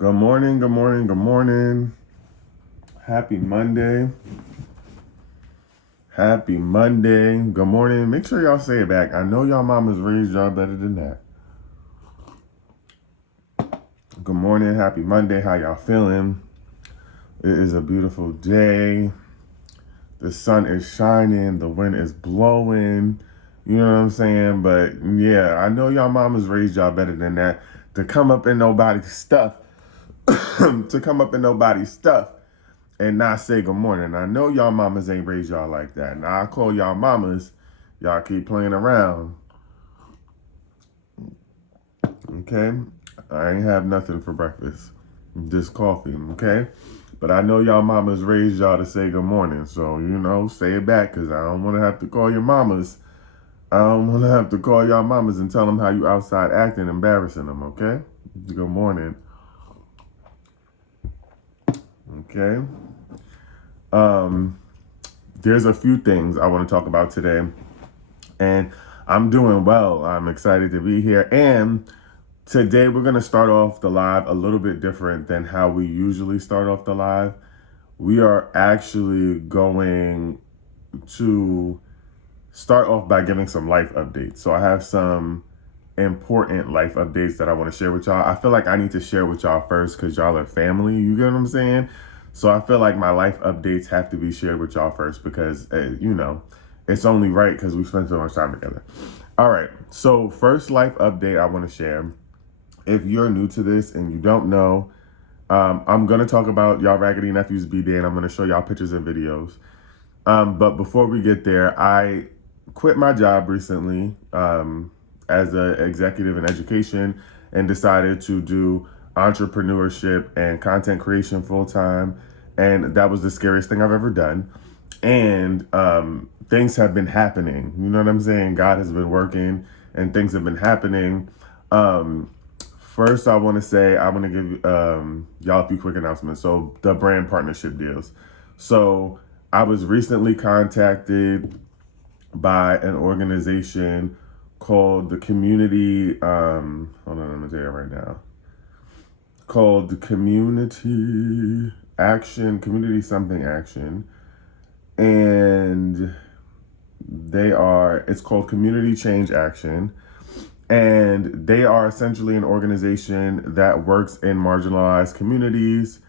Good morning, good morning, good morning. Happy Monday. Happy Monday. Good morning. Make sure y'all say it back. I know y'all mamas raised y'all better than that. Good morning. Happy Monday. How y'all feeling? It is a beautiful day. The sun is shining. The wind is blowing. You know what I'm saying? But yeah, I know y'all mamas raised y'all better than that. To come up in nobody's stuff. to come up in nobody's stuff and not say good morning. I know y'all mamas ain't raised y'all like that. And I call y'all mamas. Y'all keep playing around. Okay? I ain't have nothing for breakfast. Just coffee, okay? But I know y'all mamas raised y'all to say good morning. So, say it back because I don't want to have to call your mamas. I don't want to have to call y'all mamas and tell them how you outside acting, embarrassing them, okay? Good morning. Okay? There's a few things I want to talk about today. And I'm doing well. I'm excited to be here. And today we're going to start off the live a little bit different than how we usually start off the live. We are actually going to start off by giving some life updates. So I have some important life updates that I want to share with y'all. I feel like I need to share with y'all first because y'all are family. You get what I'm saying? So I feel like my life updates have to be shared with y'all first because, it's only right because we spent so much time together. All right. So first life update I want to share. If you're new to this and you don't know, I'm going to talk about y'all raggedy nephews B-Day and I'm going to show y'all pictures and videos. But before we get there, I quit my job recently as an executive in education and decided to do entrepreneurship and content creation full time. And that was the scariest thing I've ever done. And things have been happening. You know what I'm saying? God has been working and things have been happening. First, I want to give y'all a few quick announcements. So the brand partnership deals. So I was recently contacted by an organization called the Community, hold on, I'm going to tell you right now. Called the Community Something Action. And it's called Community Change Action. And they are essentially an organization that works in marginalized communities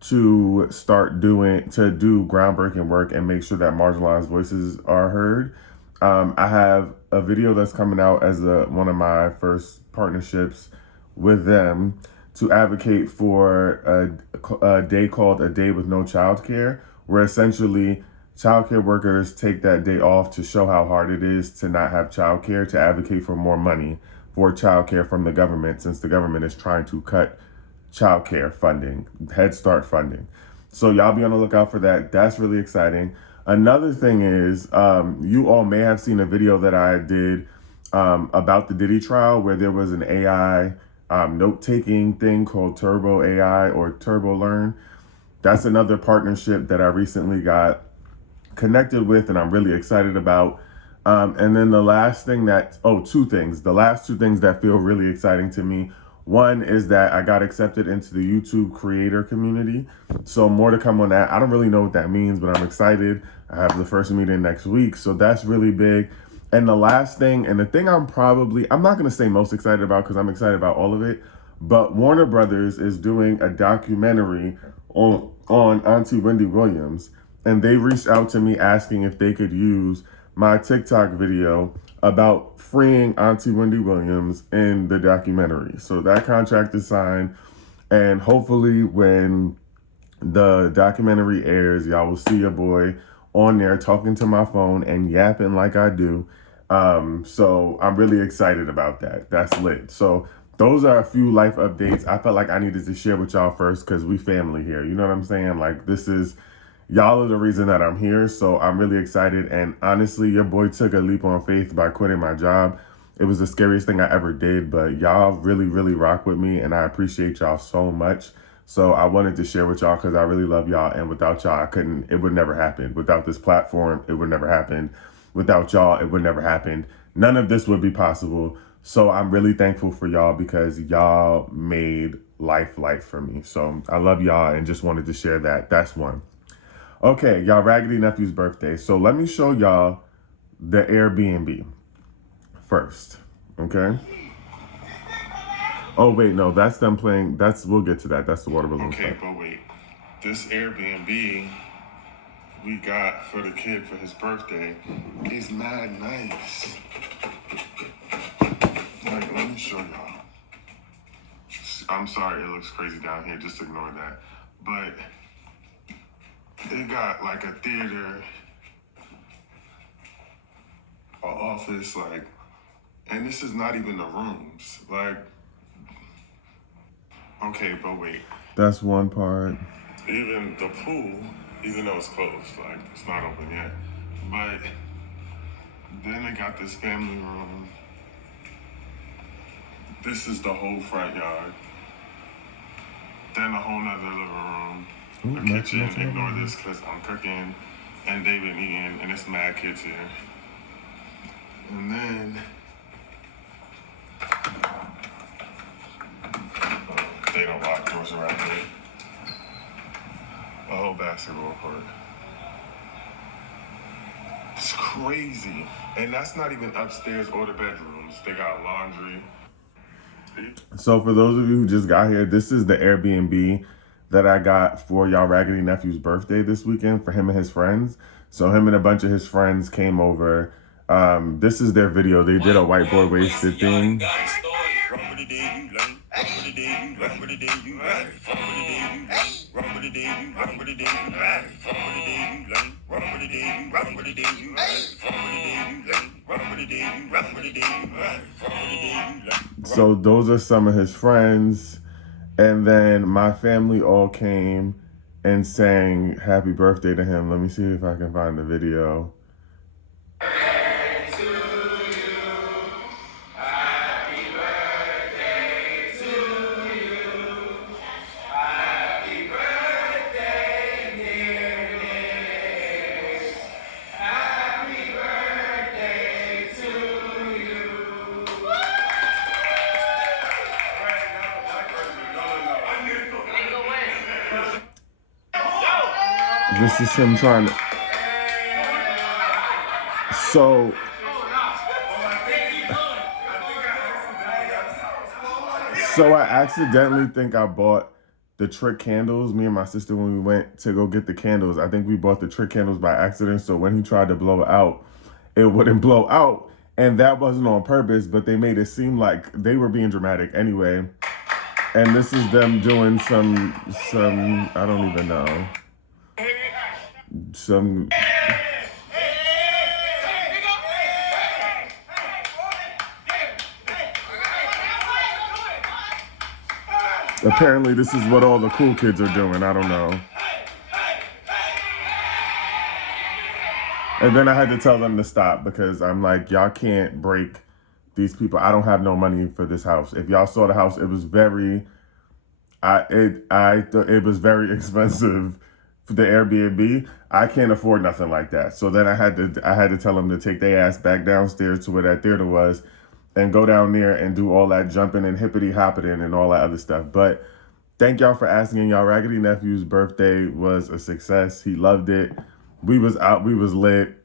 to do groundbreaking work and make sure that marginalized voices are heard. I have a video that's coming out as one of my first partnerships with them to advocate for a day called A Day with No Childcare, where essentially childcare workers take that day off to show how hard it is to not have childcare, to advocate for more money for childcare from the government, since the government is trying to cut childcare funding, Head Start funding. So y'all be on the lookout for that. That's really exciting. Another thing is, you all may have seen a video that I did about the Diddy Trial, where there was an AI note-taking thing called Turbo AI or Turbo Learn. That's another partnership that I recently got connected with and I'm really excited about. And then the last thing two things. The last two things that feel really exciting to me. One is that I got accepted into the YouTube creator community. So more to come on that. I don't really know what that means, but I'm excited. I have the first meeting next week. So that's really big. And the last thing, and the thing I'm not going to say most excited about because I'm excited about all of it, but Warner Brothers is doing a documentary on Auntie Wendy Williams. And they reached out to me asking if they could use my TikTok video about freeing Auntie Wendy Williams in the documentary. So that contract is signed. And hopefully when the documentary airs, y'all will see your boy on there talking to my phone and yapping like I do. So I'm really excited about that. That's lit. So those are a few life updates. I felt like I needed to share with y'all first because we family here. You know what I'm saying? Like y'all are the reason that I'm here, so I'm really excited. And honestly, your boy took a leap on faith by quitting my job. It was the scariest thing I ever did, but y'all really, really rock with me, and I appreciate y'all so much. So I wanted to share with y'all because I really love y'all, and without y'all, it would never happen. Without this platform, it would never happen. Without y'all, it would never happen. None of this would be possible. So I'm really thankful for y'all because y'all made life for me. So I love y'all and just wanted to share that. That's one. Okay, y'all, Raggedy Nephew's birthday. So let me show y'all the Airbnb first, okay? Oh, wait, no, that's them playing. We'll get to that. That's the water balloon. Okay, but wait. This Airbnb we got for the kid for his birthday is mad nice. Like, let me show y'all. I'm sorry, it looks crazy down here. Just ignore that. But it got like a theater, an office, like, and this is not even the rooms. Like, okay, but wait. That's one part. Even the pool, even though it's closed, like, it's not open yet. But then they got this family room. This is the whole front yard. Then a whole nother living room. The kitchen, ignore this because I'm cooking and they've been eating and it's mad kids here. And then they don't lock doors around here. A whole basketball court. It's crazy. And that's not even upstairs or the bedrooms. They got laundry. So for those of you who just got here, this is the Airbnb that I got for y'all Raggedy Nephew's birthday this weekend for him and his friends. So him and a bunch of his friends came over. This is their video. They did a white boy wasted thing. So those are some of his friends. And then my family all came and sang happy birthday to him. Let me see if I can find the video. This is him trying to. So I accidentally think I bought the trick candles. Me and my sister, when we went to go get the candles, I think we bought the trick candles by accident. So when he tried to blow it out, it wouldn't blow out. And that wasn't on purpose, but they made it seem like they were being dramatic anyway. And this is them doing some, I don't even know. Apparently this is what all the cool kids are doing. I don't know. And then I had to tell them to stop because I'm like, y'all can't break these people. I don't have no money for this house. If y'all saw the house, it was very, it was very expensive. The Airbnb, I can't afford nothing like that. So then I had to tell them to take their ass back downstairs to where that theater was and go down there and do all that jumping and hippity hopping and all that other stuff. But thank y'all for asking. Y'all Raggedy Nephew's birthday was a success. He loved it. We was out, we was lit.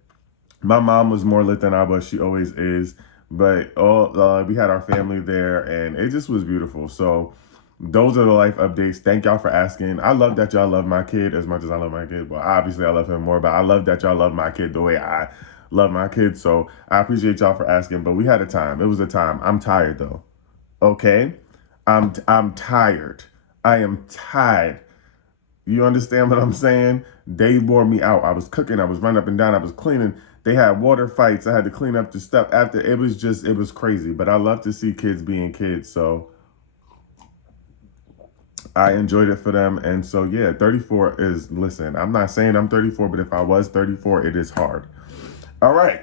My mom was more lit than I was. She always is. But we had our family there and it just was beautiful. So those are the life updates. Thank y'all for asking. I love that y'all love my kid as much as I love my kid. Well, obviously I love him more, but I love that y'all love my kid the way I love my kid. So I appreciate y'all for asking, but we had a time. It was a time. I'm tired though. Okay? I'm tired. I am tired. You understand what I'm saying? They wore me out. I was cooking. I was running up and down. I was cleaning. They had water fights. I had to clean up the stuff after. It was crazy, but I love to see kids being kids. So I enjoyed it for them. And so, yeah, 34 is, listen, I'm not saying I'm 34, but if I was 34, it is hard. All right.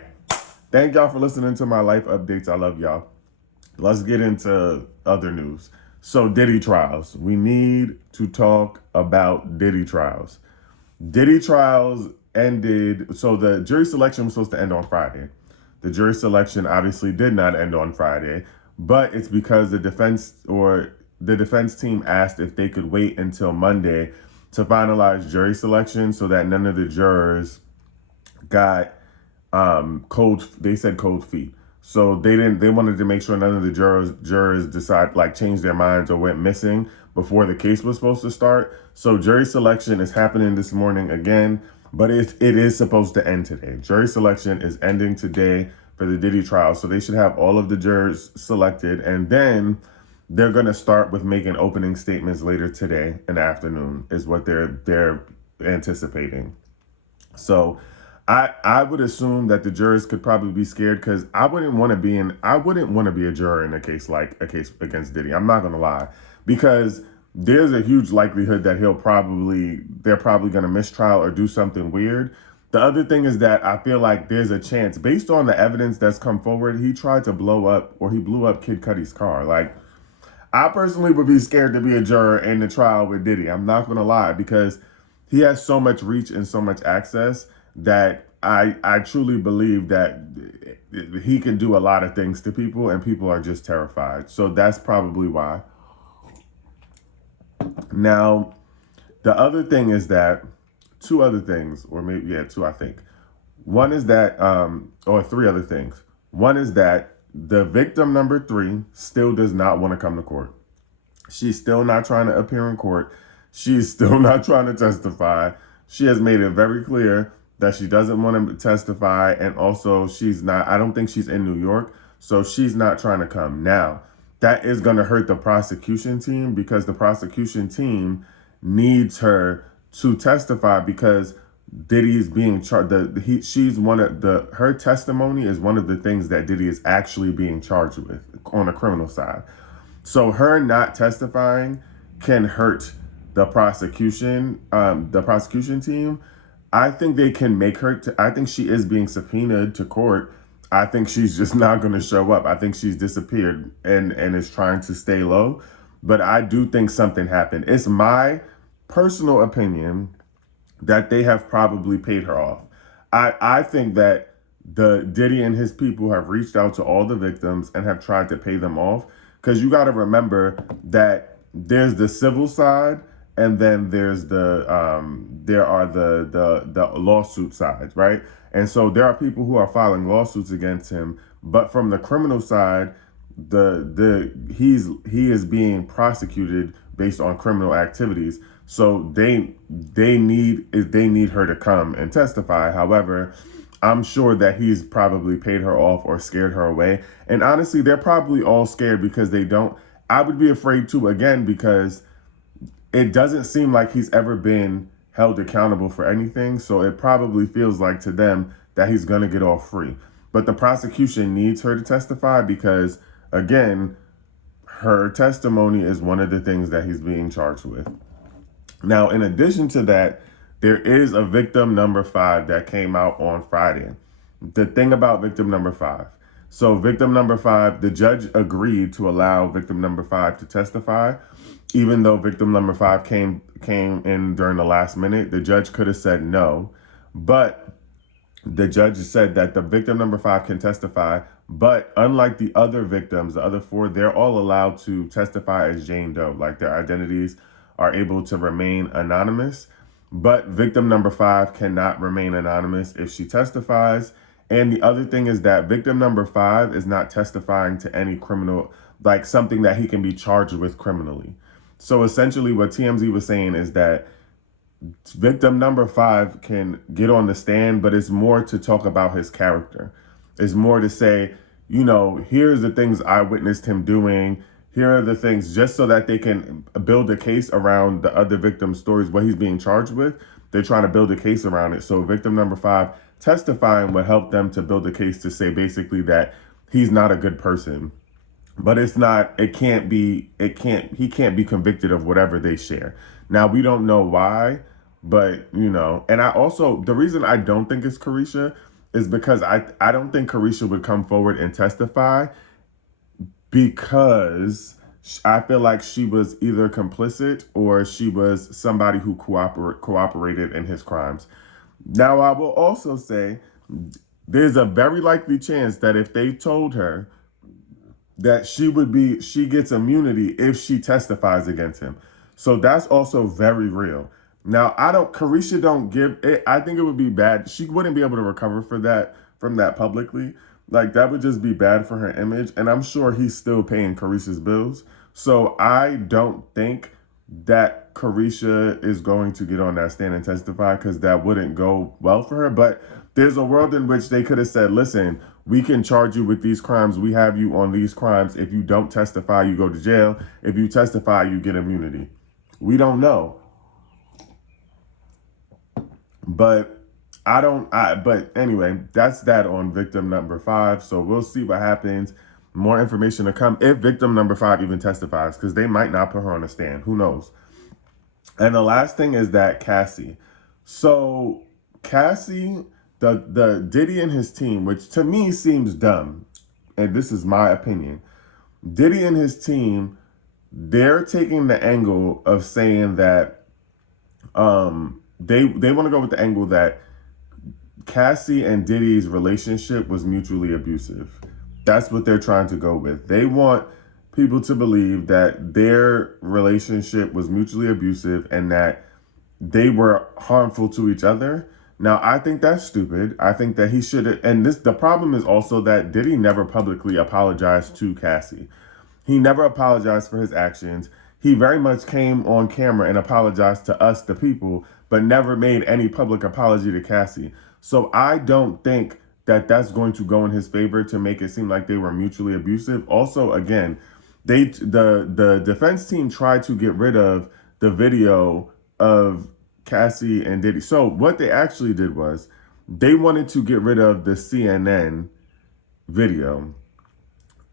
Thank y'all for listening to my life updates. I love y'all. Let's get into other news. So Diddy Trials. We need to talk about Diddy Trials. Diddy Trials ended. So the jury selection was supposed to end on Friday. The jury selection obviously did not end on Friday, but it's because the defense, or the defense team asked if they could wait until Monday to finalize jury selection so that none of the jurors got they said cold feet. So they wanted to make sure none of the jurors decide, like, change their minds or went missing before the case was supposed to start. So jury selection is happening this morning again, but it is supposed to end today. Jury selection is ending today for the Diddy trial. So they should have all of the jurors selected, and then they're going to start with making opening statements later today in the afternoon is what they're anticipating. So I would assume that the jurors could probably be scared, because I wouldn't want to be a juror in a case against Diddy. I'm not going to lie, because there's a huge likelihood that they're probably going to mistrial or do something weird. The other thing is that I feel like there's a chance, based on the evidence that's come forward, he blew up Kid Cudi's car. Like, I personally would be scared to be a juror in the trial with Diddy. I'm not going to lie, because he has so much reach and so much access that I truly believe that he can do a lot of things to people, and people are just terrified. So that's probably why. Now, the other thing is that two other things, or maybe, yeah, two, I think. One is that, or three other things. One is that the victim number 3 still does not want to come to court. She's still not trying to appear in court. She's still not trying to testify. She has made it very clear that she doesn't want to testify. And also, I don't think she's in New York, so she's not trying to come. Now, that is going to hurt the prosecution team, because the prosecution team needs her to testify, because Diddy's being charged. Her testimony is one of the things that Diddy is actually being charged with on the criminal side. So her not testifying can hurt the prosecution team. I think they can make her. I think she is being subpoenaed to court. I think she's just not going to show up. I think she's disappeared and is trying to stay low. But I do think something happened. It's my personal opinion that they have probably paid her off. I think that the Diddy and his people have reached out to all the victims and have tried to pay them off. Because you got to remember that there's the civil side, and then there's the lawsuit side, right? And so there are people who are filing lawsuits against him, but from the criminal side, he is being prosecuted based on criminal activities. So they need her to come and testify. However, I'm sure that he's probably paid her off or scared her away. And honestly, they're probably all scared because they don't. I would be afraid too, again, because it doesn't seem like he's ever been held accountable for anything. So it probably feels like to them that he's going to get off free. But the prosecution needs her to testify because, again, her testimony is one of the things that he's being charged with. Now, in addition to that, there is a victim number 5 that came out on Friday. The thing about victim number 5. So victim number 5, the judge agreed to allow victim number 5 to testify. Even though victim number 5 came in during the last minute, the judge could have said no. But the judge said that the victim number 5 can testify. But unlike the other victims, the other 4, they're all allowed to testify as Jane Doe. Like, their identities are able to remain anonymous. But victim number 5 cannot remain anonymous if she testifies. And the other thing is that victim number 5 is not testifying to any criminal, like something that he can be charged with criminally. So essentially what TMZ was saying is that victim number 5 can get on the stand, but it's more to talk about his character. It's more to say, here's the things I witnessed him doing. Here are the things, just so that they can build a case around the other victim's stories, what he's being charged with. They're trying to build a case around it. So victim number 5 testifying would help them to build a case to say basically that he's not a good person. But he can't be convicted of whatever they share. Now, we don't know why, but, and the reason I don't think it's Carisha is because I don't think Carisha would come forward and testify, because I feel like she was either complicit or she was somebody who cooperated in his crimes. Now, I will also say there's a very likely chance that if they told her that she gets immunity if she testifies against him. So that's also very real. Now, Carisha don't give it. I think it would be bad. She wouldn't be able to recover from that publicly. Like, that would just be bad for her image. And I'm sure he's still paying Carisha's bills. So I don't think that Carisha is going to get on that stand and testify, because that wouldn't go well for her. But there's a world in which they could have said, listen, we can charge you with these crimes. We have you on these crimes. If you don't testify, you go to jail. If you testify, you get immunity. We don't know. But but anyway, that's that on victim number 5. So we'll see what happens. More information to come if victim number 5 even testifies, because they might not put her on a stand. Who knows? And the last thing is that Cassie. So Cassie, the Diddy and his team, which to me seems dumb, and this is my opinion. Diddy and his team, they're taking the angle of saying that they want to go with the angle that Cassie and Diddy's relationship was mutually abusive. That's what they're trying to go with. They want people to believe that their relationship was mutually abusive and that they were harmful to each other. Now, I think that's stupid. I think that he should, and the problem is also that Diddy never publicly apologized to Cassie. He never apologized for his actions. He very much came on camera and apologized to us, the people, but never made any public apology to Cassie. So I don't think that that's going to go in his favor to make it seem like they were mutually abusive. Also, again, the defense team tried to get rid of the video of Cassie and Diddy. So what they actually did was they wanted to get rid of the CNN video.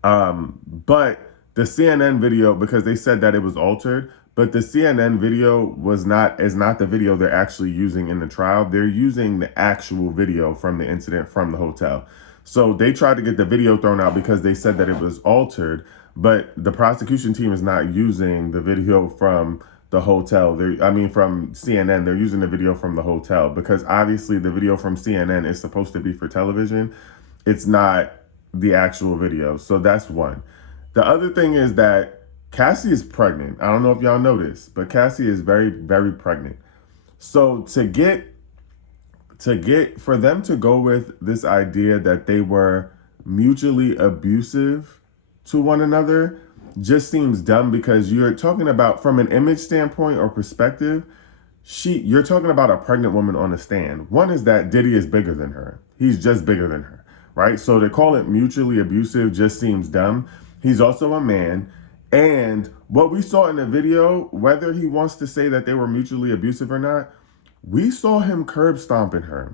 But the CNN video, because they said that it was altered, but the CNN video is not the video they're actually using in the trial. They're using the actual video from the incident from the hotel. So they tried to get the video thrown out because they said that it was altered, but the prosecution team is not using the video from the hotel. From CNN. They're using the video from the hotel because obviously the video from CNN is supposed to be for television. It's not the actual video. So that's one. The other thing is that Cassie is pregnant. I don't know if y'all know this, but Cassie is very, very pregnant. So for them to go with this idea that they were mutually abusive to one another just seems dumb, because you're talking about, from an image standpoint or perspective, you're talking about a pregnant woman on a stand. One is that Diddy is bigger than her. He's just bigger than her, right? So to call it mutually abusive just seems dumb. He's also a man. And what we saw in the video, whether he wants to say that they were mutually abusive or not, we saw him curb stomping her.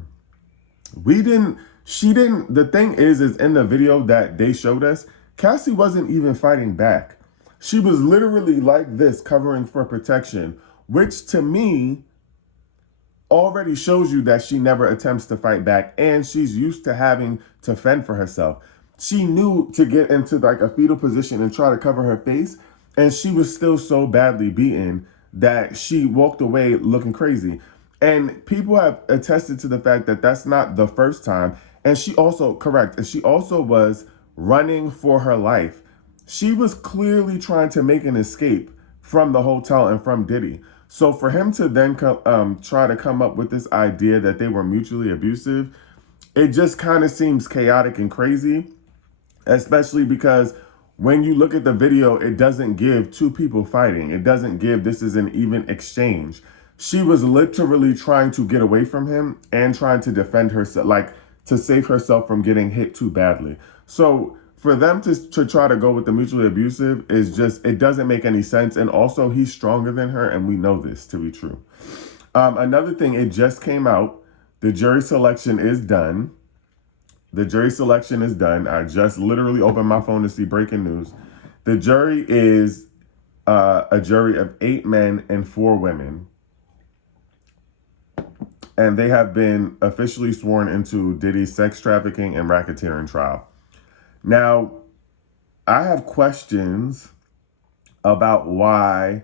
She didn't, the thing is in the video that they showed us, Cassie wasn't even fighting back. She was literally like this, covering for protection, which to me already shows you that she never attempts to fight back, and she's used to having to fend for herself. She knew to get into like a fetal position and try to cover her face, and she was still so badly beaten that she walked away looking crazy. And people have attested to the fact that that's not the first time. And she also was running for her life. She was clearly trying to make an escape from the hotel and from Diddy. So for him to then try to come up with this idea that they were mutually abusive, it just kind of seems chaotic and crazy, especially because when you look at the video, it doesn't give two people fighting. It doesn't give this is an even exchange. She was literally trying to get away from him and trying to defend herself, like to save herself from getting hit too badly. So for them to try to go with the mutually abusive is just, it doesn't make any sense. And also he's stronger than her, and we know this to be true. Another thing, it just came out. The jury selection is done. The jury selection is done. I just literally opened my phone to see breaking news. The jury is a jury of 8 men and 4 women. And they have been officially sworn into Diddy's sex trafficking and racketeering trial. Now, I have questions about why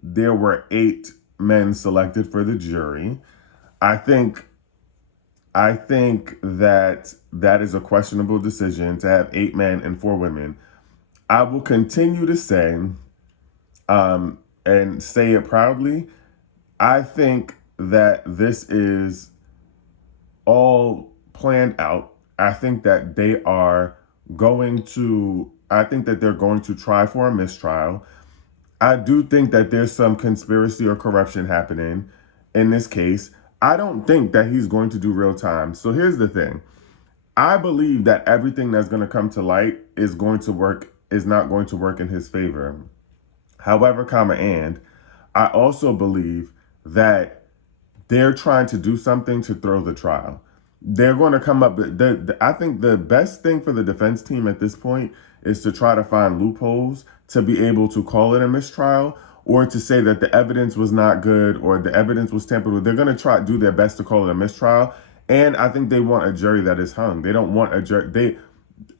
there were 8 men selected for the jury. I think that is a questionable decision to have 8 men and 4 women. I will continue to say, and say it proudly, I think that this is all planned out. I think that I think that they're going to try for a mistrial. I do think that there's some conspiracy or corruption happening in this case. I don't think that he's going to do real time. So here's the thing. I believe that everything that's going to come to light is not going to work in his favor. However, and I also believe that they're trying to do something to throw the trial. They're going to come up. I think the best thing for the defense team at this point is to try to find loopholes to be able to call it a mistrial, or to say that the evidence was not good or the evidence was tampered with. They're going to try to do their best to call it a mistrial. And I think they want a jury that is hung. They don't want a jury.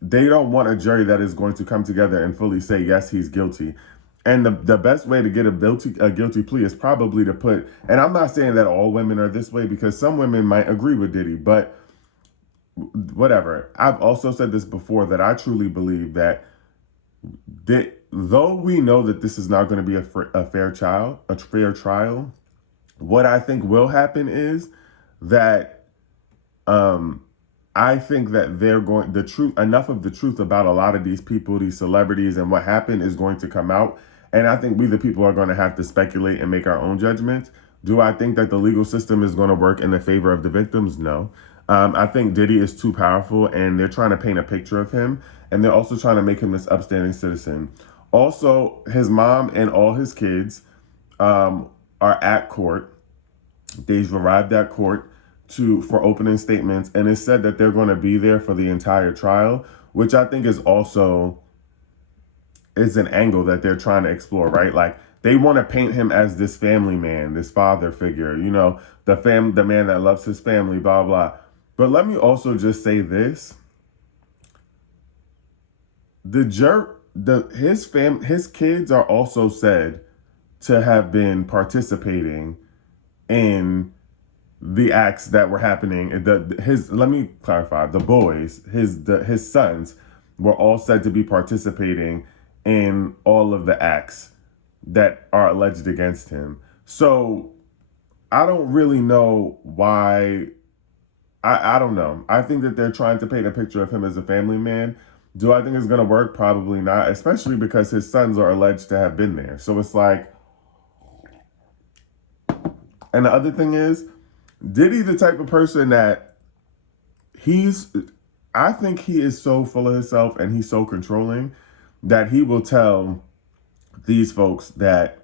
They don't want a jury that is going to come together and fully say, yes, he's guilty. And the best way to get a guilty plea is probably to put, and I'm not saying that all women are this way, because some women might agree with Diddy, but whatever. I've also said this before, that I truly believe that though we know that this is not going to be a fair trial, what I think will happen is that I think that enough of the truth about a lot of these people, these celebrities, and what happened is going to come out. And I think we, the people, are going to have to speculate and make our own judgments. Do I think that the legal system is going to work in the favor of the victims? No. I think Diddy is too powerful, and they're trying to paint a picture of him. And they're also trying to make him this upstanding citizen. Also, his mom and all his kids are at court. They've arrived at court for opening statements, and it's said that they're going to be there for the entire trial, which I think is also an angle that they're trying to explore, right? Like, they want to paint him as this family man, this father figure, the man that loves his family, blah blah. But let me also just say this: his kids are also said to have been participating in the acts that were happening. Let me clarify: the boys, his sons, were all said to be participating in all of the acts that are alleged against him. So I don't really know why. I don't know. I think that they're trying to paint a picture of him as a family man. Do I think it's going to work? Probably not, especially because his sons are alleged to have been there. So it's like, and the other thing is, Diddy, the type of person that I think he is so full of himself and he's so controlling that he will tell these folks that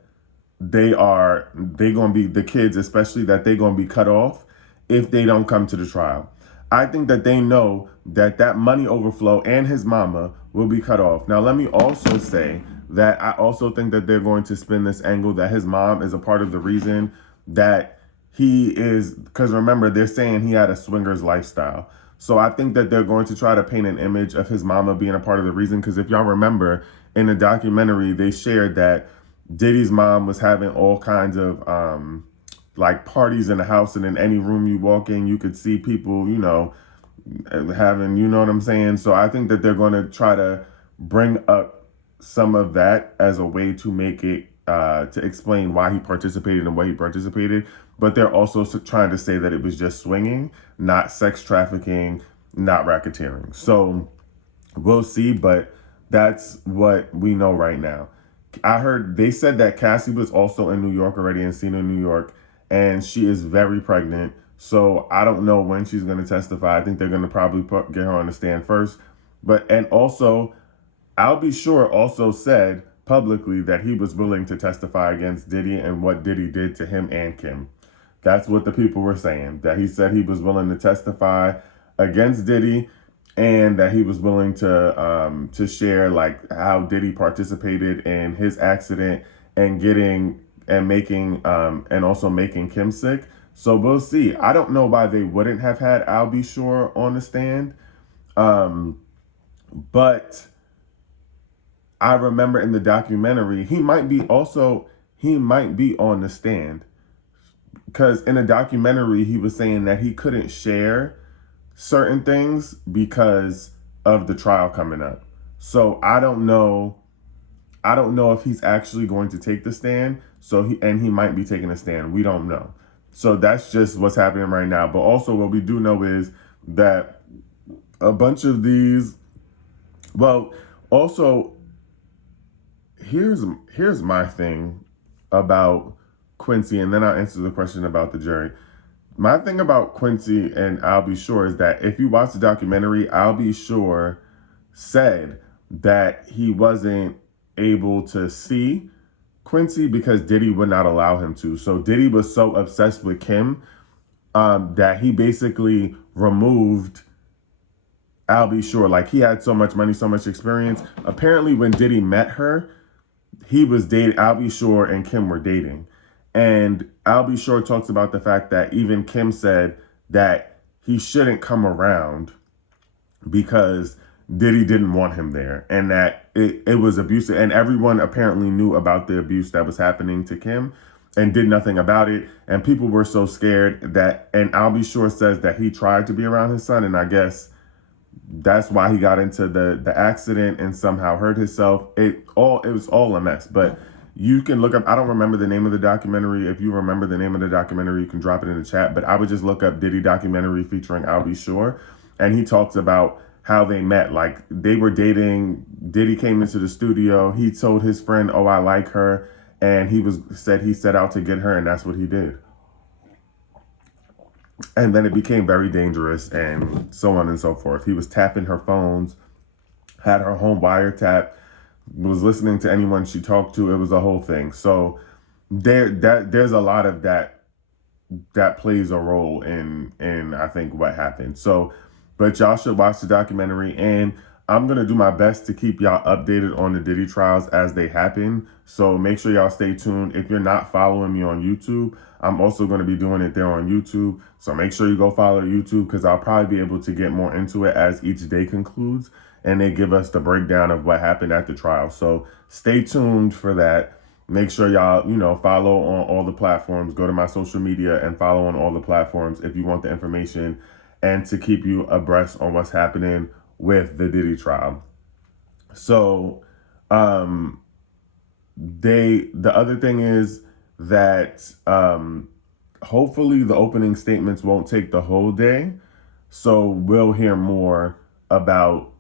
they gonna be, the kids especially, that they gonna be cut off if they don't come to the trial. I think that they know that money overflow and his mama will be cut off. Now, let me also say that I also think that they're going to spin this angle that his mom is a part of the reason that because remember, they're saying he had a swingers lifestyle. So I think that they're going to try to paint an image of his mama being a part of the reason. Because if y'all remember, in the documentary, they shared that Diddy's mom was having all kinds of like parties in the house, and in any room you walk in, you could see people, having, you know what I'm saying? So I think that they're going to try to bring up some of that as a way to make it, to explain why he participated and what he participated. But they're also trying to say that it was just swinging, not sex trafficking, not racketeering. So we'll see, but that's what we know right now. I heard they said that Cassie was also in New York already, and seen in New York, and she is very pregnant. So I don't know when she's going to testify. I think they're going to probably get her on the stand first. And also, I'll Be Sure also said publicly that he was willing to testify against Diddy and what Diddy did to him and Kim. That's what the people were saying, that he said he was willing to testify against Diddy, and that he was willing to share like how Diddy participated in his accident and also making Kim sick. So we'll see. I don't know why they wouldn't have had I'll Be Sure on the stand. But I remember in the documentary, he might be on the stand. Because in a documentary, he was saying that he couldn't share certain things because of the trial coming up. So I don't know. I don't know if he's actually going to take the stand. He might be taking a stand. We don't know. So that's just what's happening right now. But also what we do know is that a bunch of these, well, also here's my thing about Quincy, and then I'll answer the question about the jury. My thing about Quincy and I'll Be Sure is that if you watch the documentary, I'll Be Sure said that he wasn't able to see Quincy because Diddy would not allow him to. So Diddy was so obsessed with Kim that he basically removed I'll Be Sure. Like, he had so much money, so much experience. Apparently, when Diddy met her, he was dating, I'll Be Sure and Kim were dating. And I'll Be Sure talks about the fact that even Kim said that he shouldn't come around because Diddy didn't want him there, and that it was abusive. And everyone apparently knew about the abuse that was happening to Kim and did nothing about it. And people were so scared that, and I'll Be Sure says that he tried to be around his son, and I guess that's why he got into the accident and somehow hurt himself. It was all a mess. But you can look up, I don't remember the name of the documentary. If you remember the name of the documentary, you can drop it in the chat. But I would just look up Diddy Documentary featuring I'll Be Sure. And he talks about how they met. Like, they were dating. Diddy came into the studio. He told his friend, "Oh, I like her." And he set out to get her, and that's what he did. And then it became very dangerous and so on and so forth. He was tapping her phones, had her home wiretap, was listening to anyone she talked to. It was a whole thing. So there's a lot of that plays a role in I think what happened. So, but y'all should watch the documentary, and I'm going to do my best to keep y'all updated on the Diddy trials as they happen. So make sure y'all stay tuned. If you're not following me on YouTube, I'm also going to be doing it there on YouTube. So make sure you go follow YouTube, because I'll probably be able to get more into it as each day concludes, and they give us the breakdown of what happened at the trial. So stay tuned for that. Make sure y'all, follow on all the platforms. Go to my social media and follow on all the platforms if you want the information and to keep you abreast on what's happening with the Diddy trial. So, the other thing is that hopefully the opening statements won't take the whole day. So we'll hear more about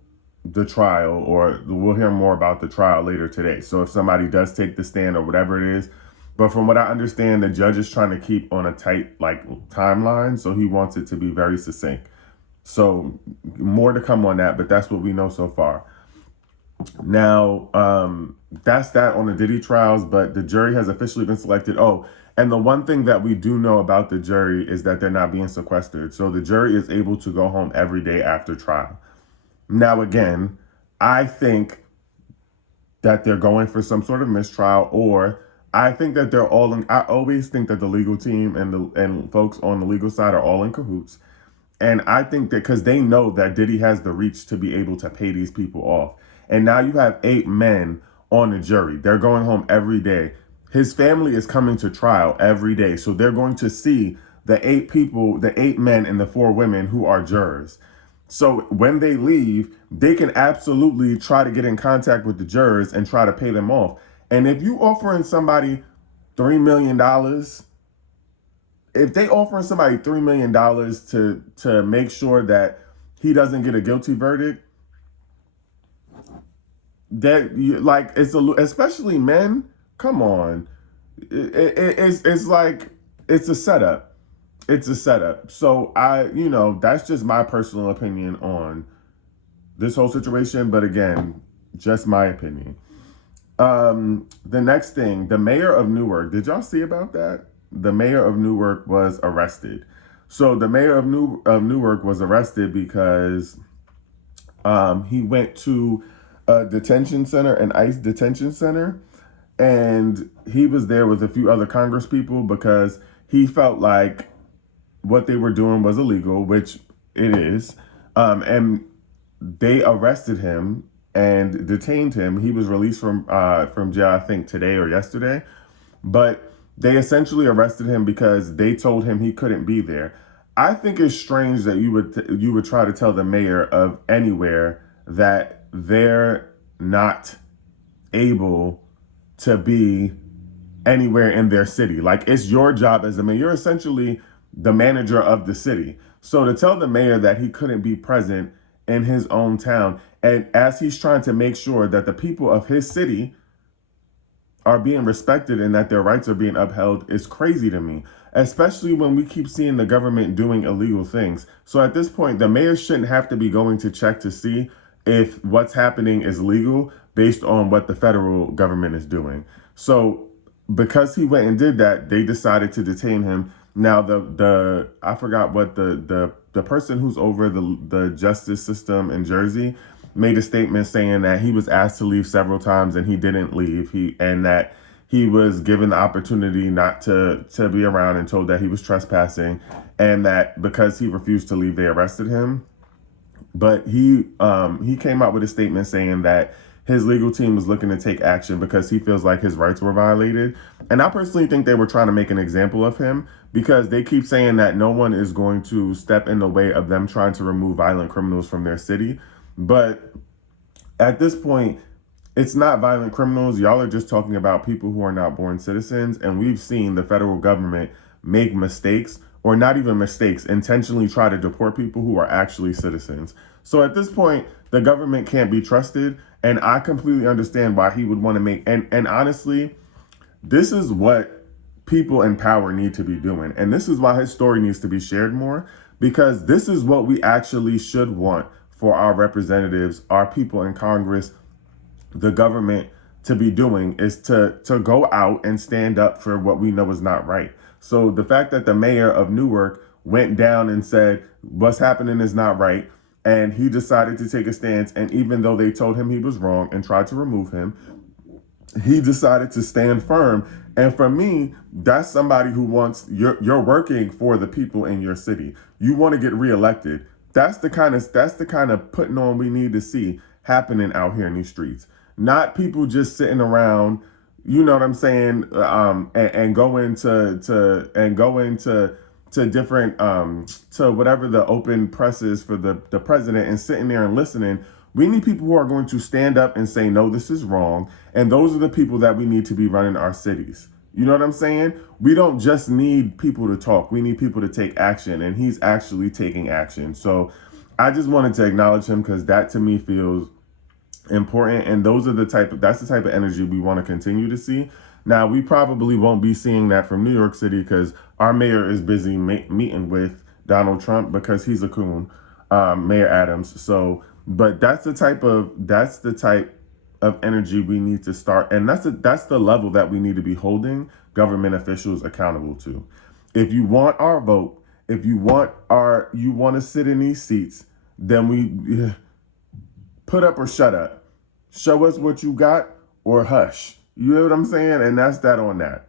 the trial, or we'll hear more about the trial later today. So if somebody does take the stand or whatever it is, but from what I understand, the judge is trying to keep on a tight timeline. So he wants it to be very succinct. So more to come on that, but that's what we know so far. Now, that's that on the Diddy trials, but the jury has officially been selected. Oh, and the one thing that we do know about the jury is that they're not being sequestered. So the jury is able to go home every day after trial. Now, again, I think that they're going for some sort of mistrial, or I think that they're all in. I always think that the legal team and folks on the legal side are all in cahoots. And I think that because they know that Diddy has the reach to be able to pay these people off. And now you have 8 men on the jury. They're going home every day. His family is coming to trial every day. So they're going to see the 8 people, the 8 men and the 4 women who are jurors. So when they leave, they can absolutely try to get in contact with the jurors and try to pay them off. And if you offering somebody $3 million, if they offering somebody $3 million to make sure that he doesn't get a guilty verdict, especially men, come on, it's like it's a setup. It's a setup. So that's just my personal opinion on this whole situation. But again, just my opinion. The next thing, the mayor of Newark. Did y'all see about that? The mayor of Newark was arrested. So the mayor of Newark was arrested because he went to a detention center, an ICE detention center, and he was there with a few other Congress people because he felt like what they were doing was illegal, which it is. And they arrested him and detained him. He was released from jail, I think today or yesterday. But they essentially arrested him because they told him he couldn't be there. I think it's strange that you would try to tell the mayor of anywhere that they're not able to be anywhere in their city. Like, it's your job as the mayor. You're essentially the manager of the city. So to tell the mayor that he couldn't be present in his own town, and as he's trying to make sure that the people of his city are being respected and that their rights are being upheld, is crazy to me, especially when we keep seeing the government doing illegal things. So at this point, the mayor shouldn't have to be going to check to see if what's happening is legal based on what the federal government is doing. So because he went and did that, they decided to detain him. Now the I forgot what the person who's over the justice system in Jersey made a statement saying that he was asked to leave several times and he didn't leave. And that he was given the opportunity not to be around and told that he was trespassing, and that because he refused to leave, they arrested him. But he came out with a statement saying that his legal team was looking to take action because he feels like his rights were violated. And I personally think they were trying to make an example of him, because they keep saying that no one is going to step in the way of them trying to remove violent criminals from their city. But at this point, it's not violent criminals. Y'all are just talking about people who are not born citizens. And we've seen the federal government make mistakes, or not even mistakes, intentionally try to deport people who are actually citizens. So at this point, the government can't be trusted. And I completely understand why he would want to make, and honestly, this is what people in power need to be doing. And this is why his story needs to be shared more, because this is what we actually should want for our representatives, our people in Congress, the government to be doing, is to go out and stand up for what we know is not right. So the fact that the mayor of Newark went down and said, what's happening is not right, and he decided to take a stance, and even though they told him he was wrong and tried to remove him, he decided to stand firm. And for me, that's somebody who wants, you're working for the people in your city. You want to get reelected. That's the kind of putting on we need to see happening out here in these streets. Not people just sitting around, you know what I'm saying, and going to different to whatever the open press is for the president, and sitting there and listening. We need people who are going to stand up and say, no, this is wrong. And those are the people that we need to be running our cities. You know what I'm saying? We don't just need people to talk. We need people to take action. And he's actually taking action. So I just wanted to acknowledge him, because that to me feels important. And that's the type of energy we want to continue to see. Now, we probably won't be seeing that from New York City, because our mayor is busy meeting with Donald Trump because he's a coon, Mayor Adams. So, but that's the type of energy we need to start. And that's the level that we need to be holding government officials accountable to. If you want our vote, if you want to sit in these seats, then we put up or shut up. Show us what you got, or hush. You know what I'm saying? And that's that on that.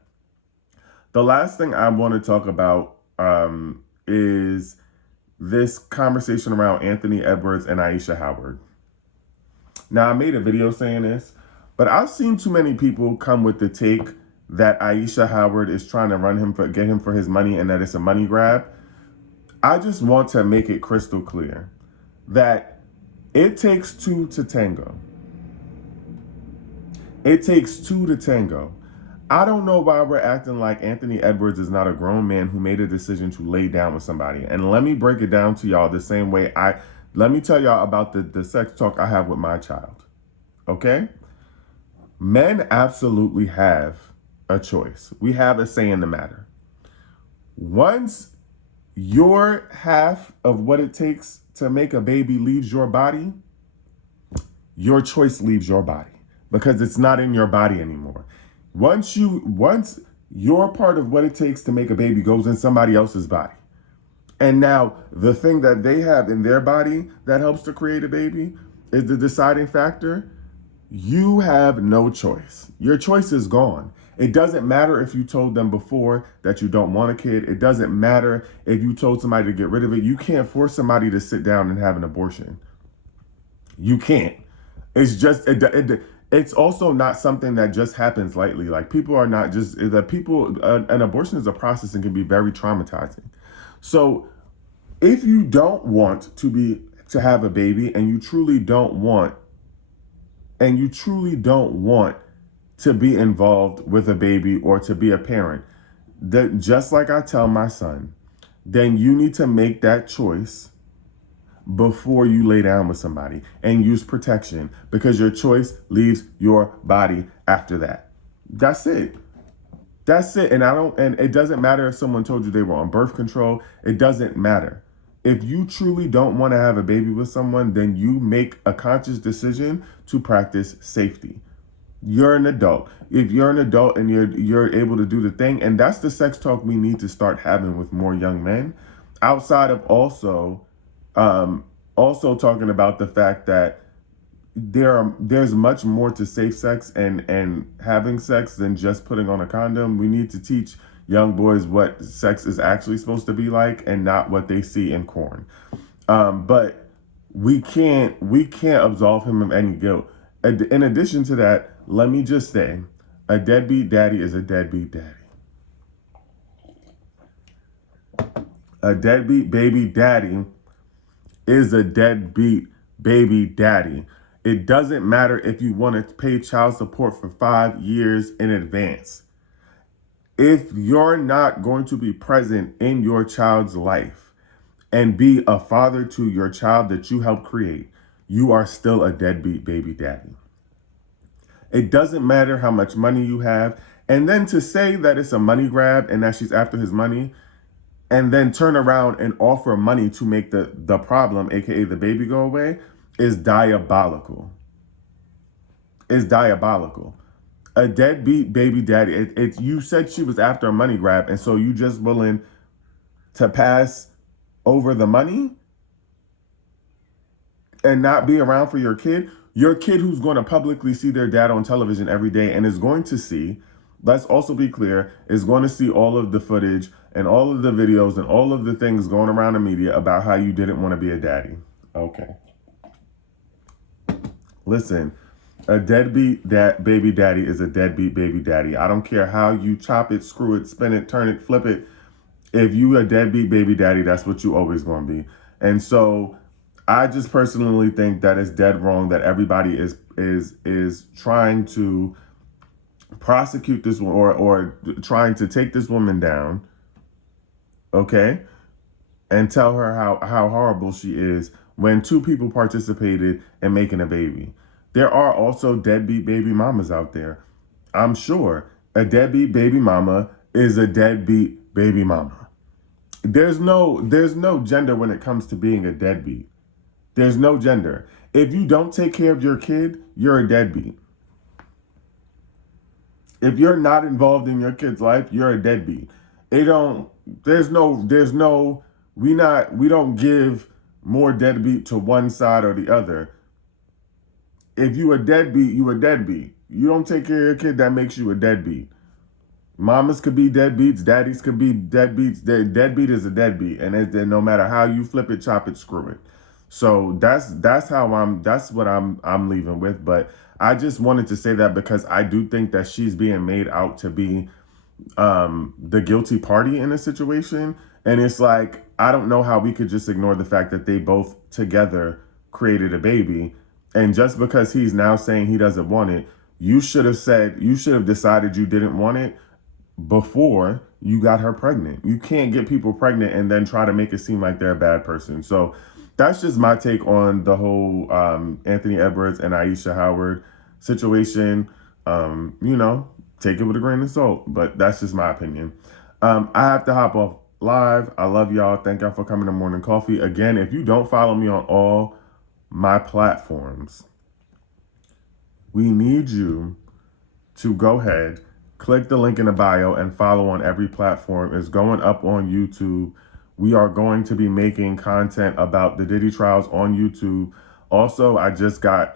The last thing I want to talk about is this conversation around Anthony Edwards and Aisha Howard. Now, I made a video saying this, but I've seen too many people come with the take that Aisha Howard is trying to get him for his money, and that it's a money grab. I just want to make it crystal clear that it takes two to tango. It takes two to tango. I don't know why we're acting like Anthony Edwards is not a grown man who made a decision to lay down with somebody. And let me break it down to y'all the same way let me tell y'all about the sex talk I have with my child. Okay? Men absolutely have a choice. We have a say in the matter. Once your half of what it takes to make a baby leaves your body, your choice leaves your body, because it's not in your body anymore. Once your part of what it takes to make a baby goes in somebody else's body, and now the thing that they have in their body that helps to create a baby is the deciding factor, you have no choice. Your choice is gone. It doesn't matter if you told them before that you don't want a kid. It doesn't matter if you told somebody to get rid of it. You can't force somebody to sit down and have an abortion. You can't. It's just, it's also not something that just happens lightly. Like, people are not just, an abortion is a process and can be very traumatizing. So if you don't want to have a baby, and you truly don't want and you truly don't want to be involved with a baby or to be a parent, that just like I tell my son, then you need to make that choice before you lay down with somebody and use protection, because your choice leaves your body after that. That's it. That's it. And it doesn't matter if someone told you they were on birth control. It doesn't matter. If you truly don't want to have a baby with someone, then you make a conscious decision to practice safety. You're an adult. If you're an adult and you're able to do the thing, and that's the sex talk we need to start having with more young men, outside of also talking about the fact that there's much more to safe sex and having sex than just putting on a condom. We need to teach young boys what sex is actually supposed to be like and not what they see in porn. But we can't absolve him of any guilt. In addition to that, let me just say, a deadbeat daddy is a deadbeat daddy. A deadbeat baby daddy is a deadbeat baby daddy. It doesn't matter if you want to pay child support for 5 years in advance. If you're not going to be present in your child's life and be a father to your child that you helped create, you are still a deadbeat baby daddy. It doesn't matter how much money you have. And then to say that it's a money grab and that she's after his money, and then turn around and offer money to make the problem, aka the baby, go away, is diabolical. Is diabolical. A deadbeat baby daddy. You said she was after a money grab, and so you just willing to pass over the money and not be around for your kid? Your kid who's going to publicly see their dad on television every day and is going to see, let's also be clear, is going to see all of the footage and all of the videos and all of the things going around the media about how you didn't want to be a daddy. Okay. Listen, a deadbeat baby daddy is a deadbeat baby daddy. I don't care how you chop it, screw it, spin it, turn it, flip it. If you a deadbeat baby daddy, that's what you always going to be. And so I just personally think that it's dead wrong that everybody is trying to prosecute this or trying to take this woman down, okay, and tell her how horrible she is when 2 people participated in making a baby. There are also deadbeat baby mamas out there. I'm sure a deadbeat baby mama is a deadbeat baby mama. There's no gender when it comes to being a deadbeat. There's no gender. If you don't take care of your kid, you're a deadbeat. If you're not involved in your kid's life, you're a deadbeat. We don't give more deadbeat to one side or the other. If you a deadbeat, you a deadbeat. You don't take care of your kid, that makes you a deadbeat. Mamas could be deadbeats, daddies could be deadbeats. Deadbeat is a deadbeat, and no matter how you flip it, chop it, screw it. So that's what I'm leaving with. But I just wanted to say that because I do think that she's being made out to be the guilty party in a situation. And it's like, I don't know how we could just ignore the fact that they both together created a baby. And just because he's now saying he doesn't want it, you should have decided you didn't want it before you got her pregnant. You can't get people pregnant and then try to make it seem like they're a bad person. So that's just my take on the whole Anthony Edwards and Aisha Howard situation. Take it with a grain of salt, but that's just my opinion. I have to hop off live. I love y'all. Thank y'all for coming to Morning Coffee. Again, if you don't follow me on all my platforms, we need you to go ahead, click the link in the bio and follow on every platform. It's going up on YouTube. We are going to be making content about the Diddy trials on YouTube. Also, I just got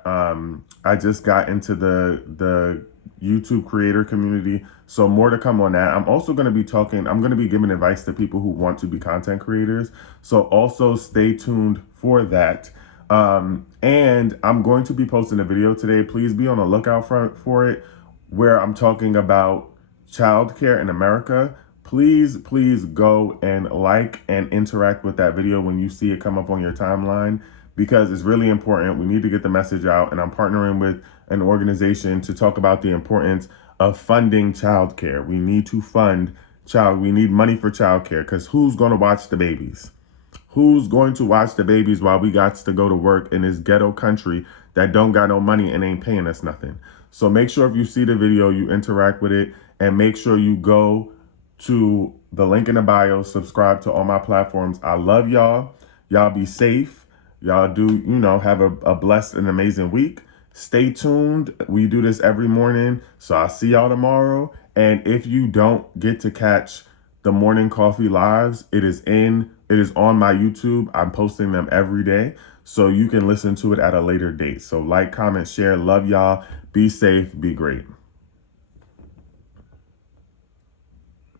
into the YouTube creator community. So more to come on that. I'm going to be giving advice to people who want to be content creators. So also stay tuned for that. And I'm going to be posting a video today. Please be on the lookout for it, where I'm talking about childcare in America. Please go and like and interact with that video when you see it come up on your timeline, because it's really important. We need to get the message out, and I'm partnering with an organization to talk about the importance of funding childcare. We need to fund we need money for childcare, because who's going to watch the babies? Who's going to watch the babies while we got to go to work in this ghetto country that don't got no money and ain't paying us nothing? So make sure if you see the video, you interact with it, and make sure you go to the link in the bio, subscribe to all my platforms. I love y'all. Y'all be safe. Y'all do, have a blessed and amazing week. Stay tuned. We do this every morning. So I'll see y'all tomorrow. And if you don't get to catch the Morning Coffee Lives, it is on my YouTube. I'm posting them every day, so you can listen to it at a later date. So like, comment, share. Love y'all. Be safe. Be great.